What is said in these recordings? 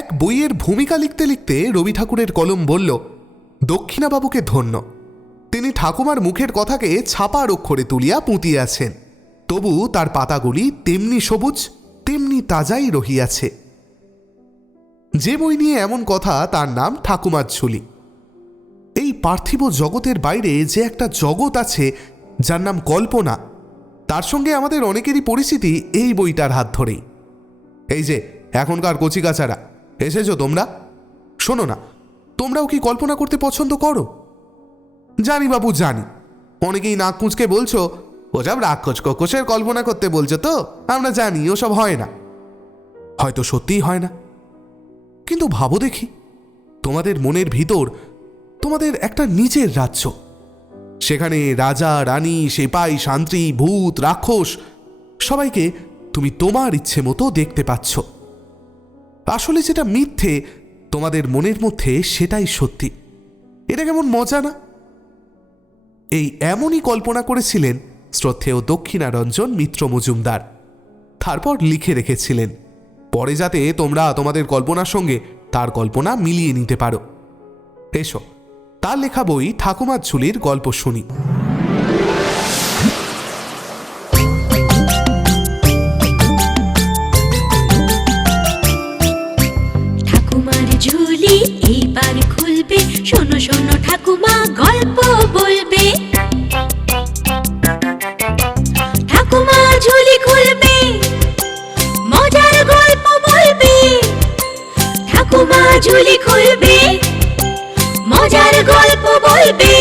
এক বইয়ের ভূমিকা লিখতে লিখতে রবি ঠাকুরের কলম বলল, দক্ষিণাবাবুকে ধন্য, তিনি ঠাকুমার মুখের কথাকে ছাপার অক্ষরে তুলিয়া পুঁতিয়াছেন, তবু তার পাতাগুলি তেমনি সবুজ তেমনি তাজাই রহিয়াছে। যে বই নিয়ে এমন কথা তার নাম ঠাকুমার ঝুলি। এই পার্থিব জগতের বাইরে যে একটা জগৎ আছে যার নাম কল্পনা, তার সঙ্গে আমাদের অনেকেরই পরিচিতি এই বইটার হাত ধরেই। এই যে এখনকার কচিকাচারা এসেছো তোমরা, শোনো না, তোমরাও কি কল্পনা করতে পছন্দ করো? জানি বাবু জানি, অনেকেই নাক কুঁচকে বলছো ওসব রাক্ষস কক্ষসের কল্পনা করতে বলছো তো, আমরা জানি ওসব হয় না। হয়তো সত্যিই হয় না, কিন্তু ভাবো দেখি, তোমাদের মনের ভিতর তোমাদের একটা নিজের রাজ্য, সেখানে রাজা রানী সেপাই শান্তি ভূত রাক্ষস সবাইকে তুমি তোমার ইচ্ছে মতো দেখতে পাচ্ছ। আসলে যেটা মিথ্যে তোমাদের মনের মধ্যে সেটাই সত্যি। এটা কেমন মজা না? এই এমনই কল্পনা করেছিলেন শ্রদ্ধেয় দক্ষিণারঞ্জন মিত্র মজুমদার। তারপর লিখে রেখেছিলেন, পরে যাতে তোমরা তোমাদের কল্পনার সঙ্গে তার কল্পনা মিলিয়ে নিতে পারো। এসো, তার লেখা বই ঠাকুমার ঝুলির গল্প শুনি। ঠাকুমার ঝুলি এইবার খুলবে, শোনো শোনো ঠাকুমা গল্প বলবে। ঠাকুমা ঝুলি খুলবে, মজার গল্প বলবে। ঠাকুমা ঝুলি খুলবে, মজার গল্প বলবে।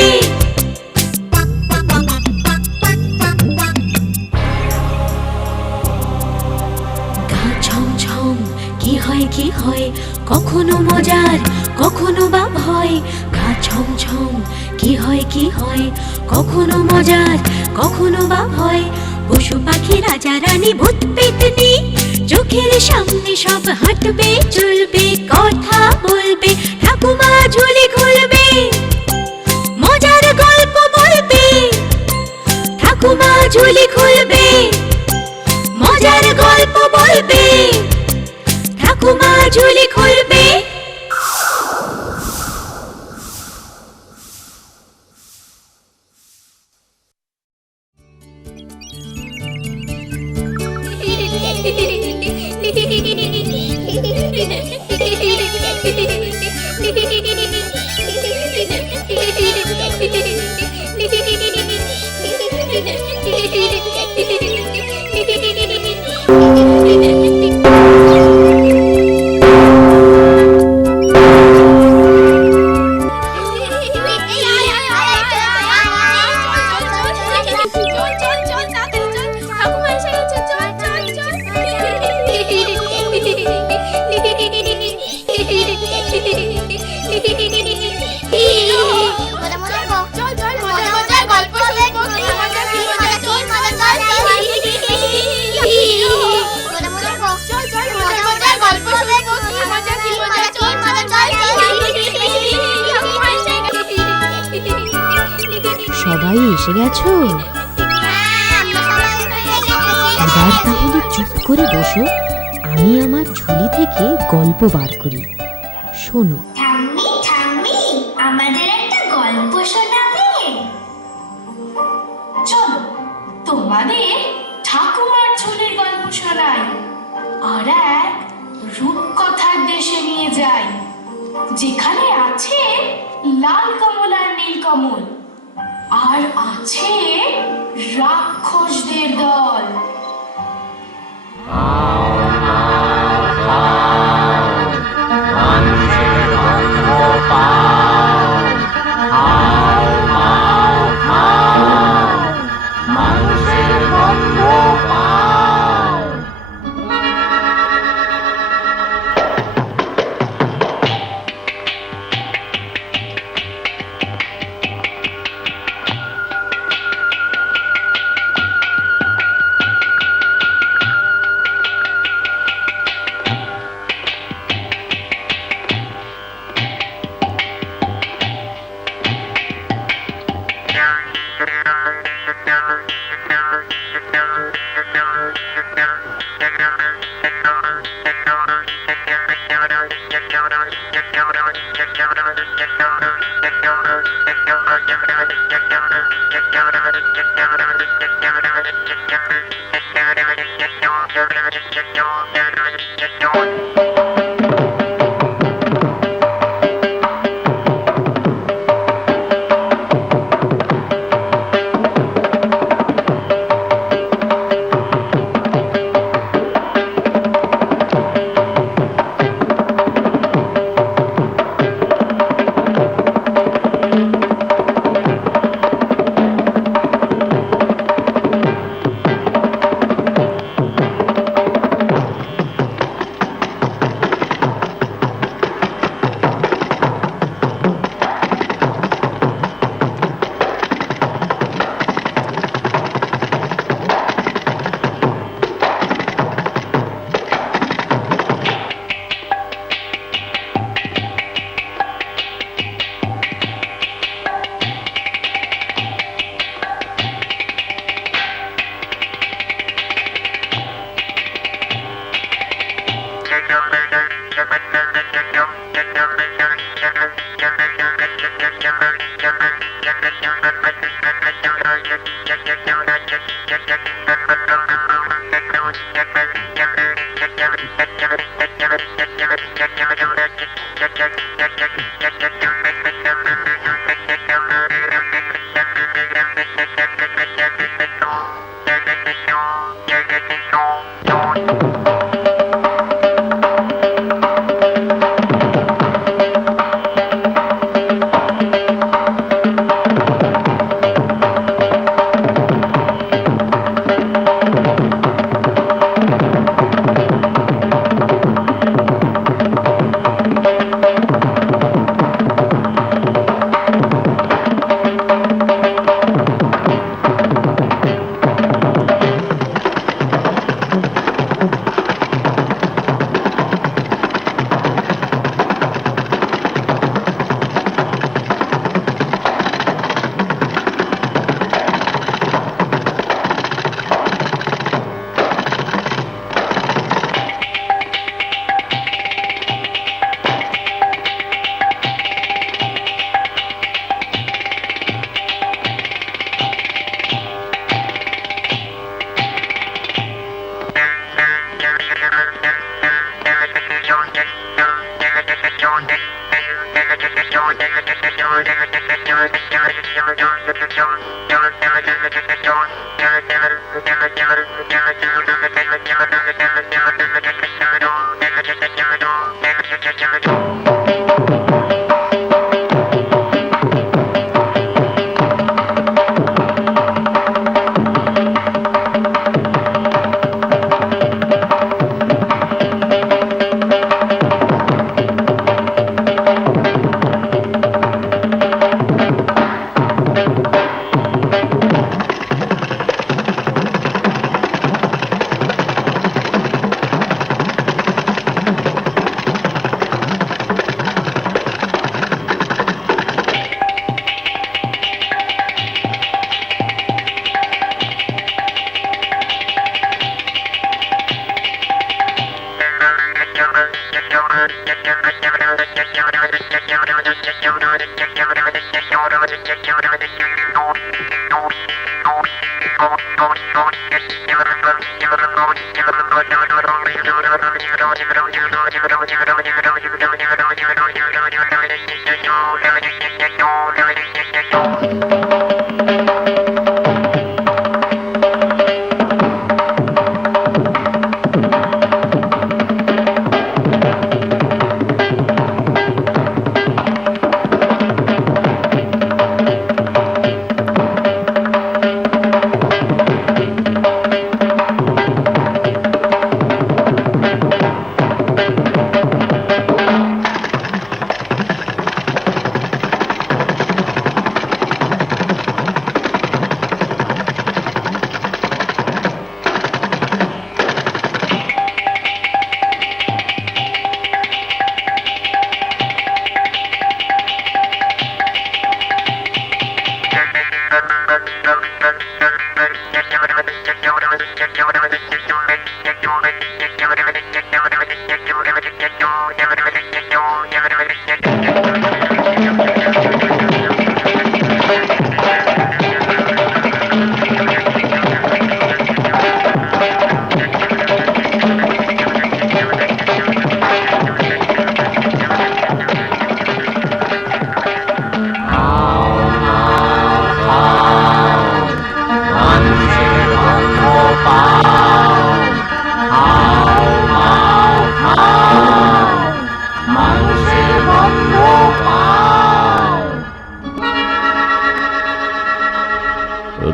গা ছমছম কি হয় কি হয়, কখনো মজার কখনো বা ভয়। গা ছমছম কি হয় কি হয়, কখনো মজার কখনো বা ভয়। পশু পাখি রাজা রানী ভূত পেতনি চোখের সামনে সব হাঁটবে চলবে কথা বলবে। ঠাকুমা ঝুলি খুলবে, মজার গল্প বলবে। ঠাকুমা ঝুলি খুলবে, মজার গল্প বলবে। ঠাকুমা ঝুলি খুলবে। সবাই এসে গেছো? এবার তাহলে চুপ করে বসো, আমি আমার ঝুলি থেকে গল্প বার করি। শোনো। ঠাম্মি ঠাম্মি, আমাদের একটা গল্প শোনাবে? চলো তোমাদের ঠাকুমার ঝুলির গল্প শোনাই, আর এক রূপকথার দেশে নিয়ে যাই, যেখানে আছে লাল কমল আর নীল কমল, আর আছে রাক্ষসদের দল।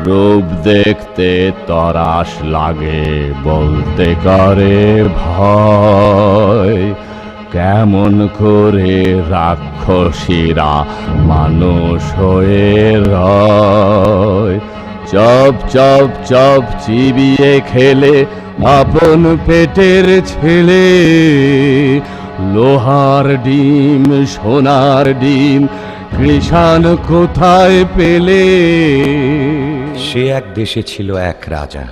রূপ দেখতে তরাস লাগে, বলতে করে ভয়। কেমন করে রাক্ষসীরা মানুষ হয়ে রয়। চপ চপ চপ চিবিয়ে খেলে আপন পেটের ছেলে। লোহার ডিম সোনার ডিম কৃষাণ কোথায় পেলে? সে এক দেশে ছিল এক রাজা,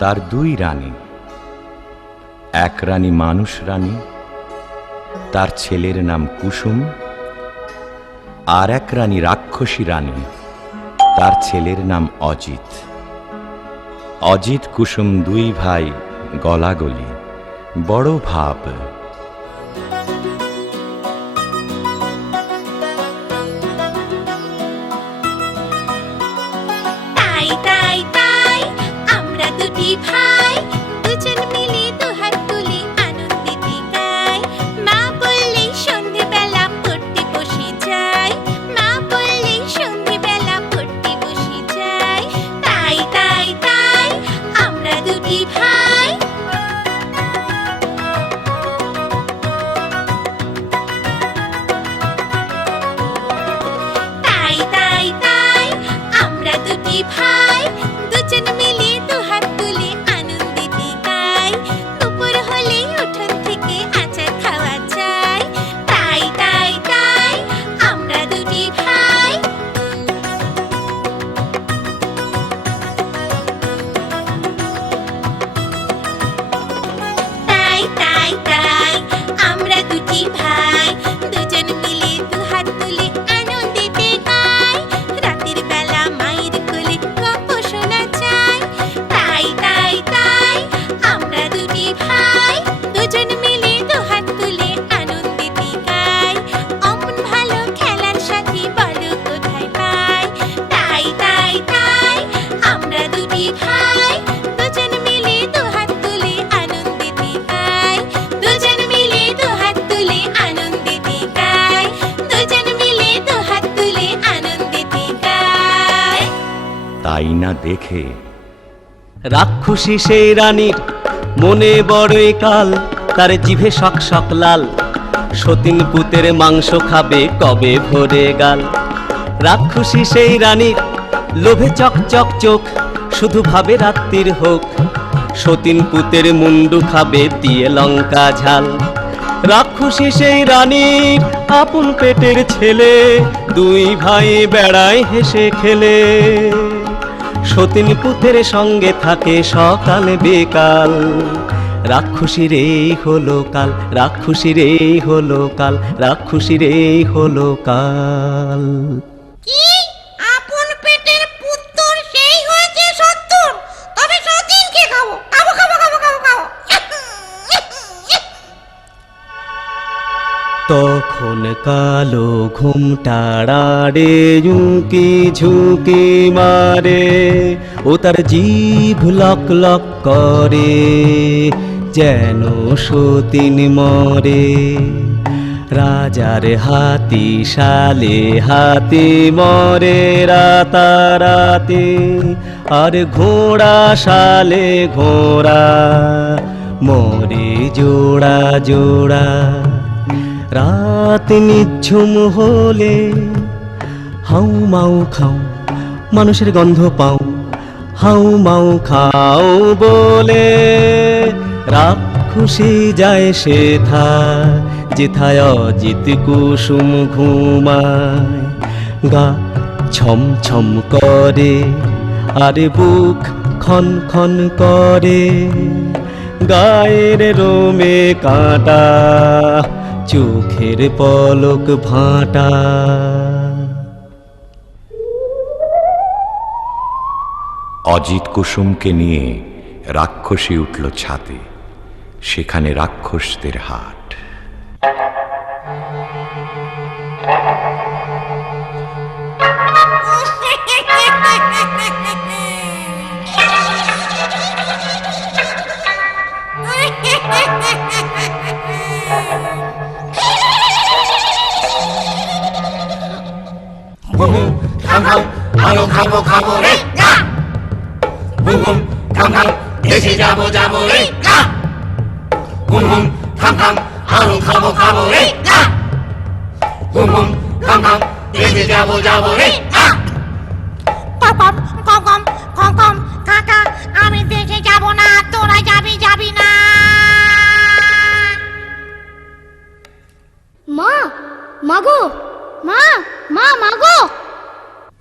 তার দুই রানী। এক রানী মানুষ রানী, তার ছেলের নাম কুসুম। আর এক রানী রাক্ষসী রানী, তার ছেলের নাম অজিত। অজিত কুসুম দুই ভাই গলাগলি, বড় ভাব। তাই তাই তাই আমরা দুটি ভাই, দুজন মিলে দুহাত তুলে আনন্দিতে গাই। মা বললেই সন্ধেবেলা পড়তে বসে যাই, মা বললেই সন্ধেবেলা পড়তে বসে যাই। তাই তাই তাই আমরা দুটি ভাই। তাই তাই তাই আমরা দুটি ভাই, দুজন মিলে দুহাত তুলে আনন্দিতে গাই। দুপুর হলেই উঠোন থেকে আচার খাওয়া যায়। তাই তাই তাই আমরা দুটি ভাই। তাই তাই তাই আমরা দুটি ভাই, দুজন মিলে দুহাত তুলে আনন্দিতে গাই। রাতের বেলা মায়ের কোলে গল্প শোনা যায়। তাই তাই তাই আমরা দুটি ভাই, দুজন মিলে দুহাত তুলে আনন্দিতে গাই। অমন ভালো খেলার সাথী বলো কোথায় পাই? তাই তাই তাই আমরা দুটি ভাই, দুজন মিলে দুহাত তুলে আনন্দিতে গাই। দুজন মিলে দুহাত তুলে আনন্দিতে গাই। দুজন মিলে দুহাত তুলে আনন্দিতে গাই। তাই না দেখে রাক্ষসী সেই রানীর মনে বড়ই কাল, তার জিভে শক শক লাল। সতীন পুতের মাংস খাবে কবে ভরে গাল। রাক্ষসী সেই রানীর লোভে চক চক চোখ, শুধু ভাবে রাত্রির হোক। সতীন পুতের মুন্ডু খাবে দিয়ে লঙ্কা ঝাল। রাক্ষসী সেই রানীর আপন পেটের ছেলে, দুই ভাই বেড়ায় হেসে খেলে। সতীন পুতের সঙ্গে থাকে সকাল বেকাল। রাক্ষসীর এই হলো কাল, রাক্ষসীর এই হলো কাল, রাক্ষসীর এই হলো কাল। কি আপন পেটের পুত্র সেই হয়েছে সত্তর, তবে সতীনকে খাবো খাবো খাবো খাবো খাবো খাবো। তখন কালো ঘুমটাড়াড়ে ঝুঁকি ঝুঁকি মারে। ও তার জিভ লক লক করে, যেন সতীন মরে। রাজার হাতি শালে হাতি মরে রাতারাতি। আর ঘোড়া শালে ঘোড়া মরে জোড়া জোড়া। রাত নিঝুম হলে হাউ মাউ খাও, মানুষের গন্ধ পাও। হাউ মাউ খাও বলে রাক্ষসী যায় সেথা, যেথায় অজিত কুসুম ঘুমায়। গা ছম ছম করে আর বুক খন খন করে। গায়ের রোমে কাঁটা, চোখের পলক ভাঁটা। অজিত কুসুমকে নিয়ে রাক্ষসী উঠল ছাদে, সেখানে রাক্ষসদের হাট। আরো খাবো খাবো রে, হুম হুম থাম থাম দেশে যাবো যাবো রে, হুম হুম থাম থাম আরো খাবো খাবো রে, হুম হুম থাম থাম দেশে যাবো যাবো রে। কম কম কম কম কম কাকা, আমি দেশে যাব না, তোরা যাবি যাবি না। মা মাগো, মা মা মাগো,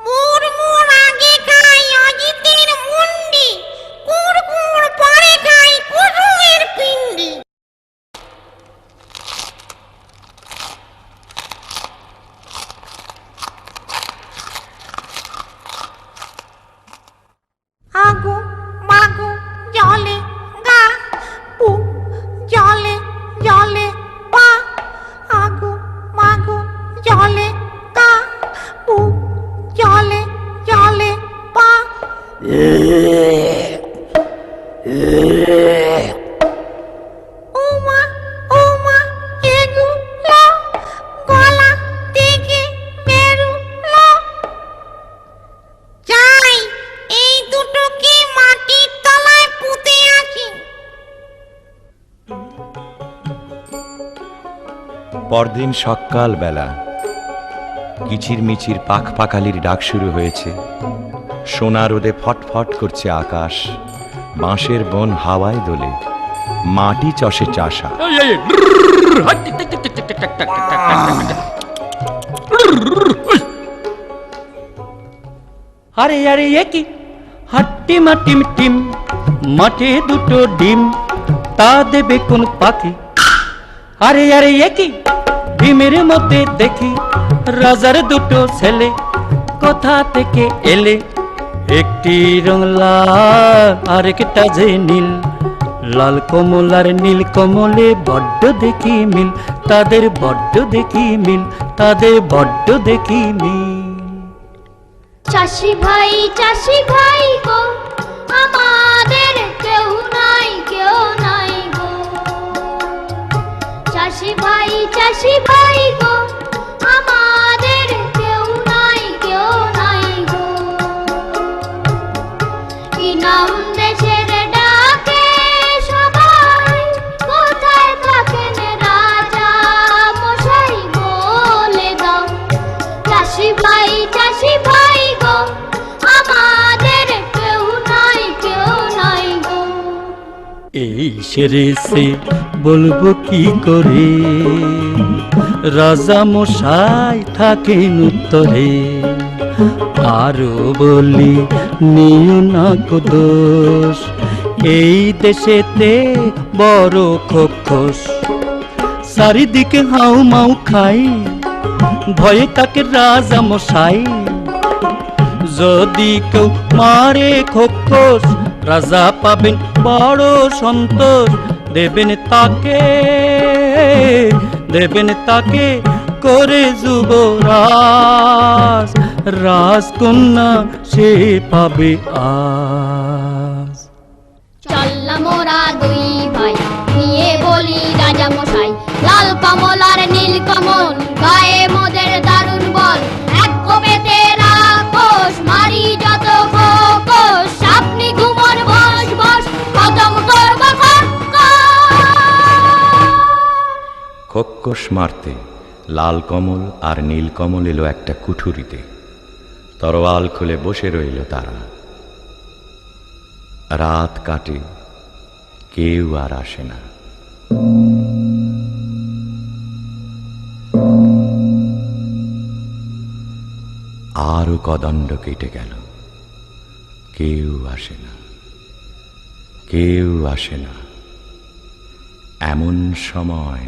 মুড়মুড় আগে খাই অজিতের মুন্ডি, কুড়কুড় পরে খাই কুসুমের পিণ্ডি। আগু মাগু জলে গা, পু জলে জলে পা, আগু মাগু জলে গা, পু জলে জলে পা। ওমা ওমা এগুলো গলা থেকে বেরুলো, যাই এই দুটোকে মাটির তলায় পুঁতে আসি। পরদিন সকালবেলা কিচিরমিচির পাখ পাখালির ডাক শুরু হয়েছে। সোনা রোদে ফটফট করছে আকাশ, বাঁশের বন হাওয়ায় দোলে, মাটি চষে চাষা। আরে আরে এ কি হাট্টি মাটিম টিম, মাঠে দুটো ডিম, তা দেবে কোন পাখি? আরে আরে এ কি ডিমের মধ্যে দেখি রাজার দুটো ছেলে, কোথা থেকে এলে? একটি রং লাল আরেকটা যে নীল, লাল কমল আর নীল কমলে বড্ড দেখি মিল, তাদের বড্ড দেখি মিল, তাদের বড্ড দেখি মিল। চাষি ভাই গো, আমাদের কেউ নাই গো। চাষি ভাই গো, আমাদের কেউ নাই গো। কি নাম দেশের ডাকে সবাই, কোথায় থাকেন রাজা মশাই বলে দাও। চাষি ভাই গো, আমাদের কেউ নাই গো। এই সেরেছে বলবো কি করে, রাজা মশাই থাকেন উত্তরে। আরো বলি নিও না কো দোষ, এই দেশেতে বড় খোখস, চারিদিকে হাউ মাউ খাই, ভয়ে তাকে রাজা মশাই। যদি কেউ মারে খোখস, রাজা পাবেন বড় সন্তোষ, দেবেন তাকে করে যুবরাজ, রাজকন্যা সে পাবে আজ। চললাম মোরা দুই ভাই, নিয়ে বলি রাজা মশাই, লাল কমল আর নীল কমল, গায়ে মোদের দারুণ বল, এক কোপেতে রাক্ষস মারি যত খোকস, আপনি ঘুমন বস বস খতম করব খোক্কস মারতে লাল কমল আর নীল কমল এলো একটা কুঠুরিতে। তরোয়াল খুলে বসে রইল তারা। রাত কাটে, কেউ আর আসে না। আরো কদণ্ড কেটে গেল, কেউ আসে না। এমন সময়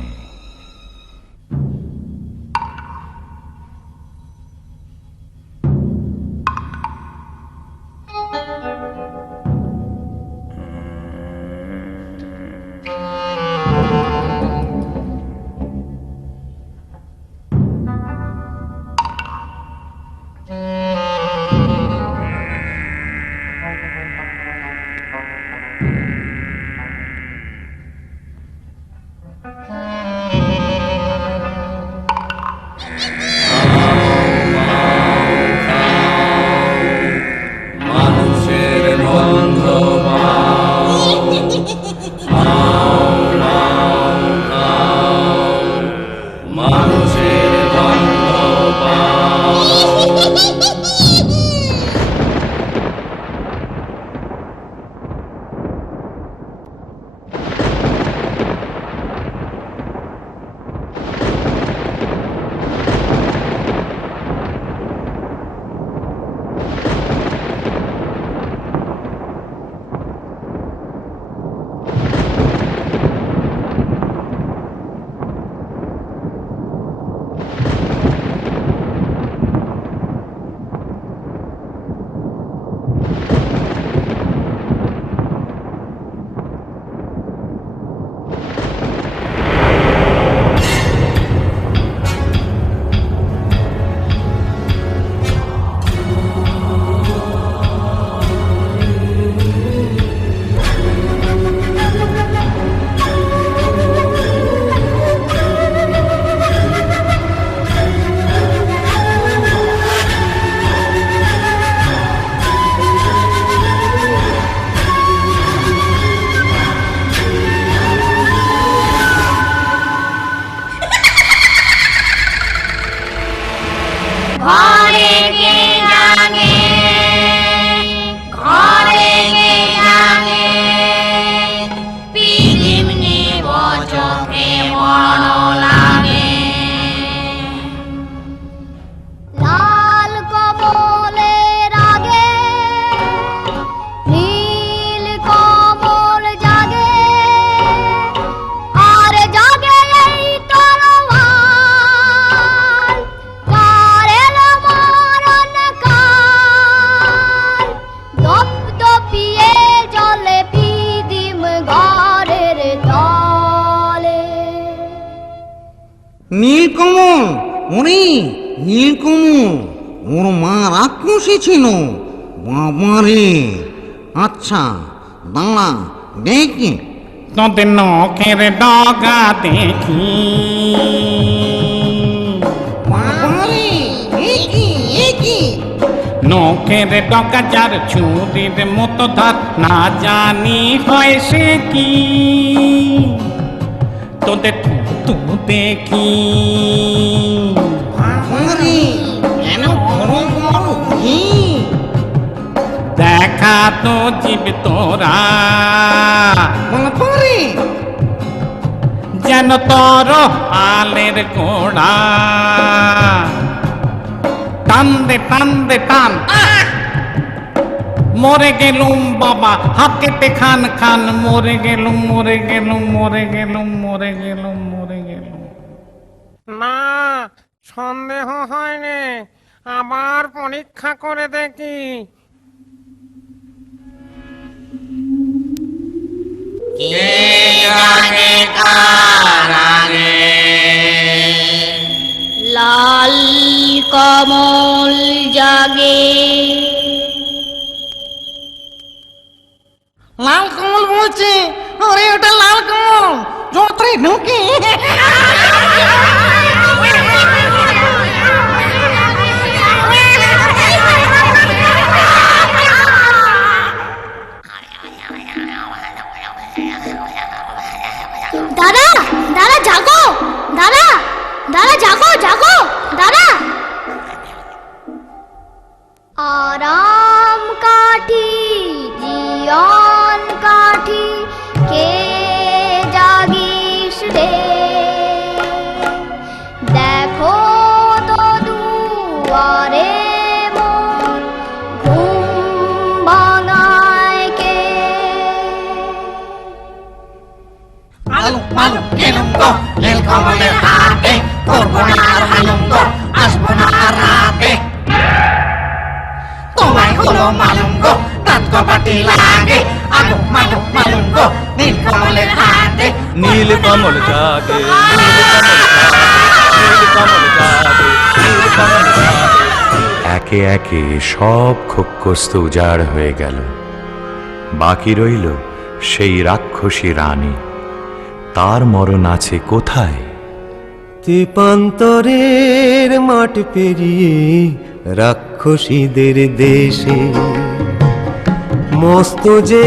ঘরে কে জাগে, ঘরে কে জাগে, পিদিমনি বচকে মন লাগে। লাল কমলের আগে নীল কমল জাগে, আর জাগে এই তরোয়াল, কার এলো মরণ কাল। দপদপিয়ে জলে পিদিম ঘরের তলে। নীলকমল, ওরে নীলকমল, ওর মা রাক্ষসী ছিল বাবারে। আচ্ছা দাঁড়া দেখি তোদের নখের ডগা দেখি, বাবারে একি নখের ডগা যার ছুরির মতো ধার, না জানি হয় সে কি। তোদের তু দেখি, বাবারে কেন বড় বড় ঘি। দেখা তো জীব তোরা, বাবারে যেন তোর আলের গোড়া। টান দে টান দে টান, মরে গেলুম বাবা হাত কেটে খান খান। মরে গেলুম মরে গেলুম মরে গেলুম মরে গেলুম মরে গেলুম। না, সন্দেহ হয়নি, আবার পরীক্ষা করে দেখি। কে জাগে কার আগে, লাল কমল জাগে। লাল কমল বলছে, আরে ওটা লাল কমল, যত্রে ঢুকে। দাদা দাদা জাগো, দাদা দাদা জাগো জাগো দাদা। আরাম কাঠি জিয়ন কাঠি, কে জাগিস রে। দেখো তো দুয়ারে মন ঘুম ভাঙায় কে। আলো আলো নীলকমলের হাতে, করবো না আর আনন্দ, আসবো না আর রাতে। তোমায় হলো মালুঙ্গ, দাঁত কপাটি লাগে, আগো মাগো মালুঙ্গ, নীলকমলের হাতে। নীলকমল জাগে, নীলকমল জাগে, নীলকমল জাগে, নীলকমল জাগে। একে একে সব খোক্কস্ত উজাড় হয়ে গেল। বাকি রইল সেই রাক্ষসী রানী। তার মরণ আছে কোথায়? তেপান্তরের মাঠ পেরিয়ে রাক্ষসীদের দেশে, মস্ত যে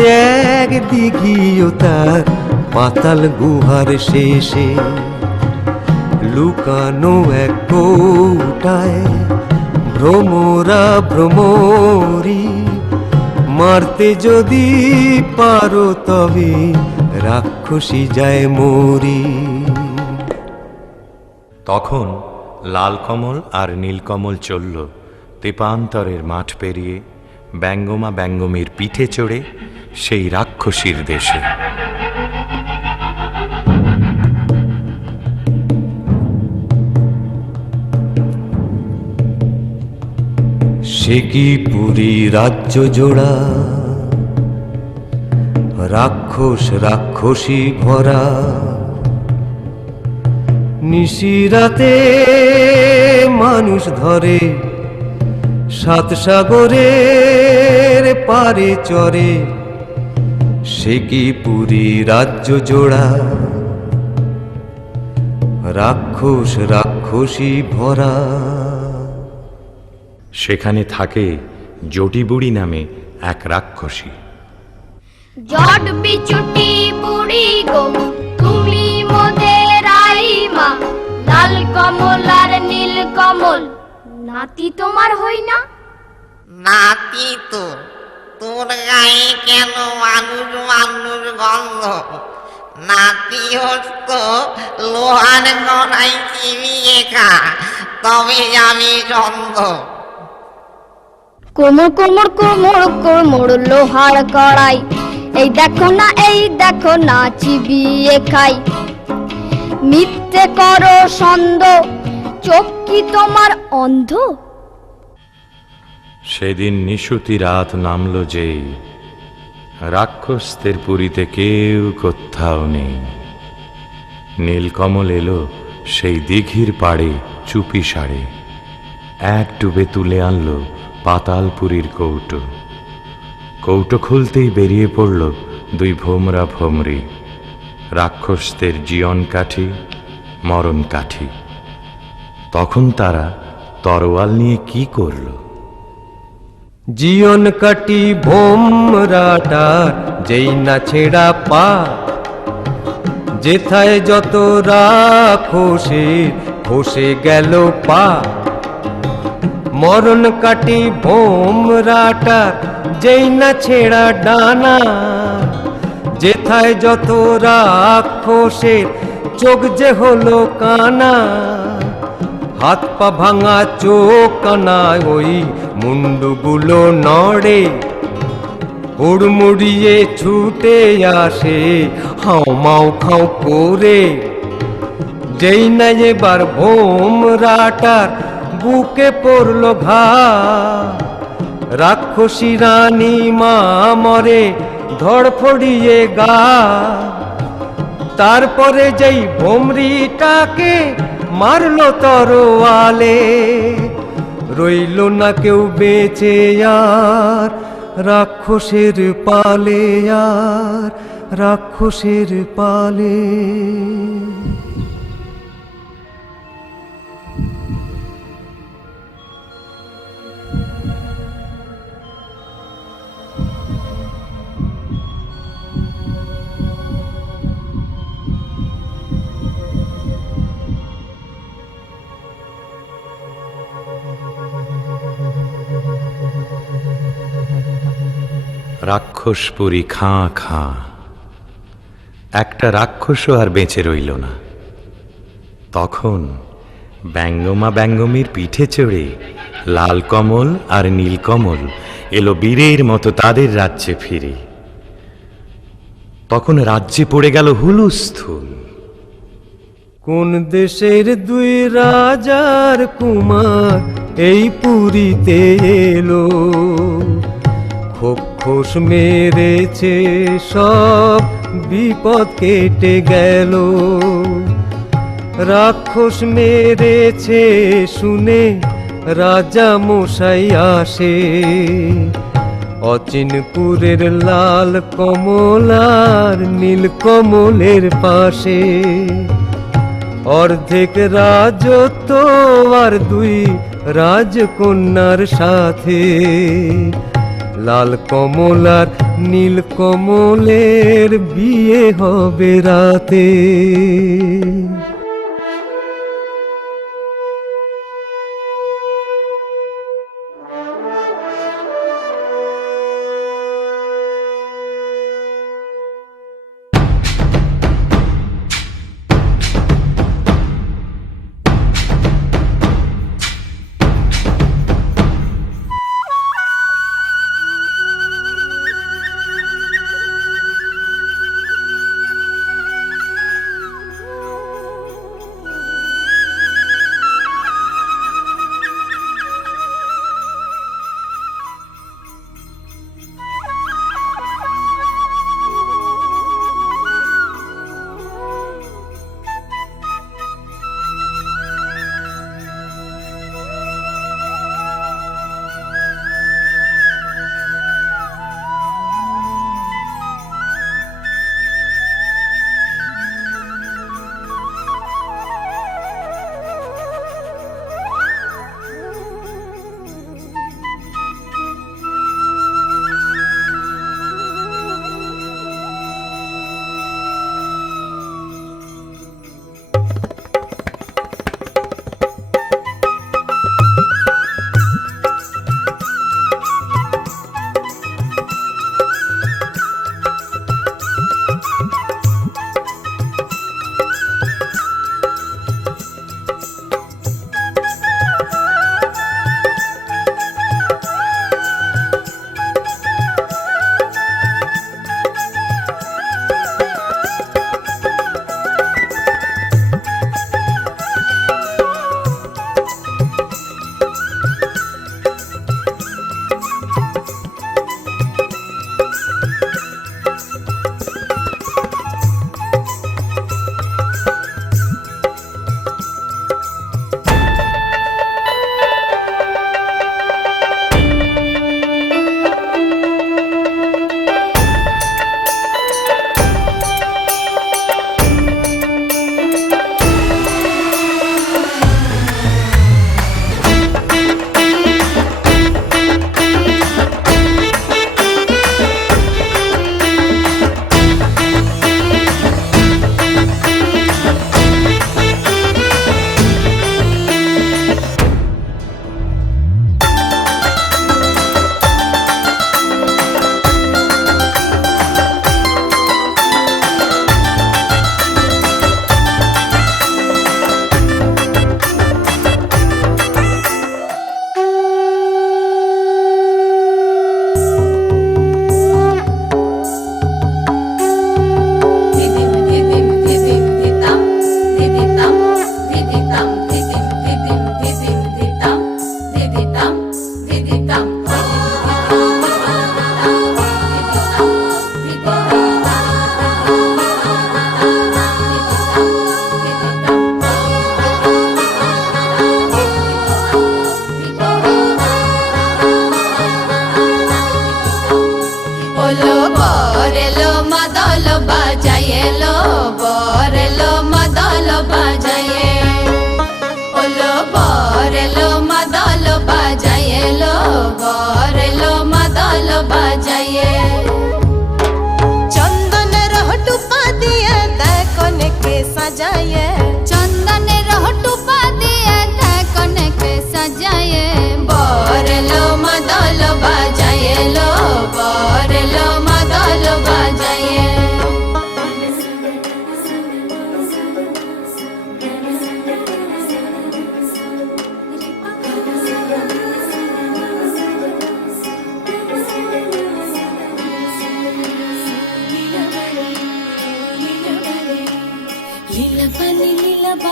এক দিঘিও তার পাতাল গুহার শেষে। লুকানো এক কৌটায় ভ্রমরা ভ্রমরি, মারতে যদি পারো তবে রাক্ষসী যায় মরি। তখন লালকমল আর নীলকমল চলল তেপান্তরের মাঠ পেরিয়ে, ব্যঙ্গমা ব্যঙ্গমীর পিঠে চড়ে সেই রাক্ষসীর দেশে। সে কি পুরী রাজ্য জোড়া, রাক্ষস রাক্ষসী ভরা। নিশিরাতে মানুষ ধরে, সাত সাগরের পারে চরে। সে কি পুরী রাজ্য জোড়া, রাক্ষস রাক্ষসী ভরা। সেখানে থাকে জটিবুড়ি নামে এক রাক্ষসী। জট বিচুটি বুড়ি গো, তুমি মোদের আইমা। লাল কমল আর নীল কমল নাতি তোমার হই না? নাতি তো, তোর গায়ে কেন মানুষ মানুষ গন্ধ? নাতি হতো লোহার গড়াই চিবিয়ে খা, তবে আমি গন্ধ। কোমর কোমর কোমর কোমর লোহার কড়াই, এই দেখো না এই দেখো না চিবিয়ে খাই। মিথ্যে করো সন্দ, চোখ কি তোমার অন্ধ? সেদিন নিশুতি রাত নামল যেই, রাক্ষসদের পুরীতে কেউ কোথাও নেই। নীলকমল এলো সেই দিঘির পাড়ে চুপি সারে, এক ডুবে তুলে আনলো পাতালপুরীর কৌটো। কৌটো খুলতেই বেরিয়ে পড়ল দুই ভোমরা ভোমরি, রাক্ষসদের জীবন কাঠি মরণ কাঠি। তখন তারা তরোয়াল নিয়ে কি করল? জীবন কাটি ভোমরাটার যেই না ছেড়া পা, যেথায় যত রাক্ষসে খসে গেল পা। মরণ কাটি ভোমরাটার যেই না ছেড়া ডানা, যেথায় যত রাক্ষসের চোখ যে হলো কানা। হাত পা ভাঙা চোখ কানায় ওই মুন্ডুগুলো নড়ে, হুড়মুড়িয়ে ছুটে আসে হাও মাও খাও করে। যেই না এবার ভোমরাটার বুকে পড়ল ঘা, রাক্ষসী রানী মা মরে ধড়ফড়িয়ে গা। তারপরে যেই ভোমরিটাকে মারলো তরোয়ালে, রইল না কেউ বেঁচে আর রাক্ষসের পালে, আর রাক্ষসের পালে। রাক্ষসপুরী খাঁ খাঁ। একটা রাক্ষসও আর বেঁচে রইল না। তখন ব্যঙ্গমা ব্যঙ্গমীর পিঠে চড়ে লালকমল আর নীলকমল এলো বীরের মতো তাদের রাজ্যে ফিরে। তখন রাজ্যে পড়ে গেল হুলুস্থুল। কোন দেশের দুই রাজার কুমার এই পুরীতে এলো, খোস মেরেছে সব বিপদ কেটে গেল। রাক্ষস মেরেছে শুনে রাজা মশাই আসে, অচিনপুরের লাল কমলার নীল কমলের পাশে। অর্ধেক রাজত্ব আর দুই রাজকন্যার সাথে, লাল কমলার নীল কমলের বিয়ে হবে রাতে।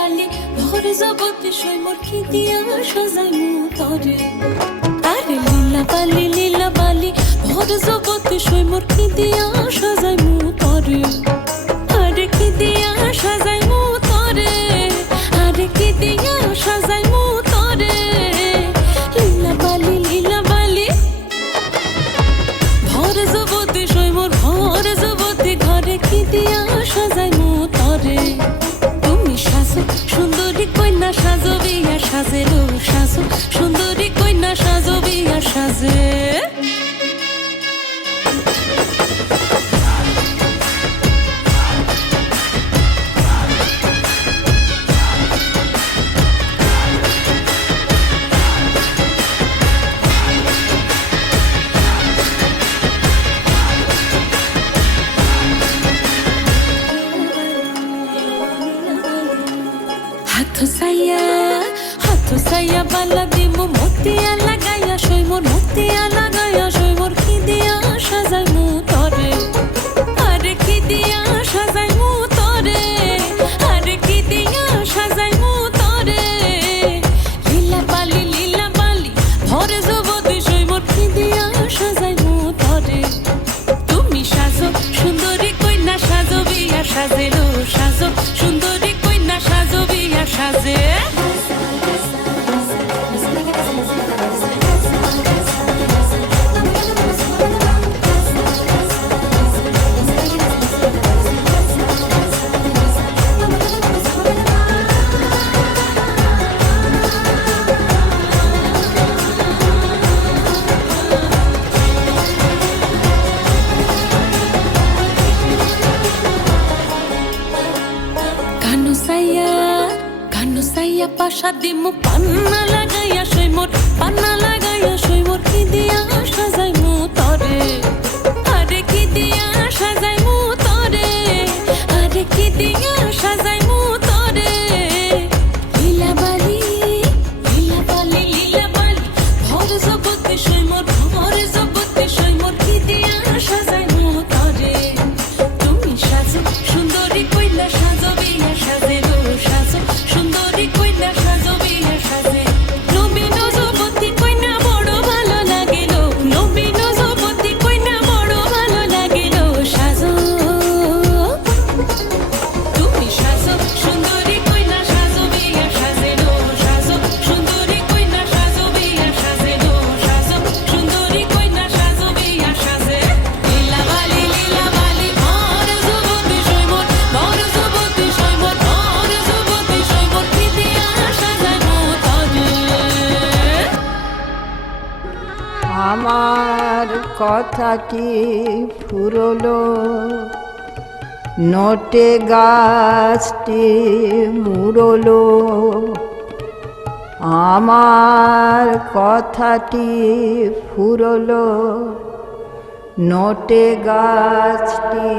বালি ভরে জগতে সৈমর কি দিয়া সাজাই মু তরে আরে লীলা বালি ভরে জগতে সৈমর কি দিয়া সাজাই মু তরে আরে কি দিয়া সাজাই মু তরে আরে কি দিয়া সাজাই মু তরে লীলা বালি ভরে জগতে সৈমর ভরে জগতে ঘরে কি দিয়া সাজাই মু তরে তুমি সাজো সুন্দরী কন্যা সাজো বিয়া সাজে লো সাজো সুন্দরী কন্যা সাজো বিয়া সাজে হাতো সাইয়া বালা দিমু মতিয়া লাগাইয়া সৈমর মতিয়া লাগাইয়া সৈমর কি দিয়া সাজাই মু তরে আরে কি দিয়া সাজাই মু তরে আরে কি দিয়া সাজাই মু তরে লীলা বালি ভরে জগতে সৈমর কি দিয়া সাজাই মু তরে তুমি সাজো সুন্দরী কন্যা সাজো বিয়া সাজে লো সাজো সুন্দরী কন্যা সাজো বিয়া সাজে কানো সাইয়া পাশা দিমু পান্না লাগাইয়া সৈমর পান্না লাগাইয়া সৈমর কি দিয়া সাজাই মু তরে আরে কি দিয়া সাজাই মু তরে আরে কি দিয়া সাজাই মু তরে লীলা বালি ভরে জগতে সৈমর ভরে জগতে সৈমর কি দিয়া সাজাই মু তরে তুমি সাজো সুন্দরী কইলা সাজো বিয়া সাজে লো সাজো সুন্দরী কইলা সাজো বিয়া সাজে নবীন জগতি কইনা বড় ভালো লাগিল নবীন জগতি কইনা বড় ভালো লাগিল সাজো তুমি সাজো সুন্দরী কইনা সাজো বিয়া সাজে লো সাজো সুন্দরী কইনা সাজো বিয়া সাজে লো সাজো সুন্দরী কইনা সাজো বিয়া সাজে লীলা বালি ভরে জগতে সৈমর ভরে জগতে সৈমর ভরে জগতে সৈমর কি দিয়া সাজাই মু তরে আমার কথাটি ফুরলো নটে গাছটি মুড়লো আমার কথাটি ফুরলো নটে গাছটি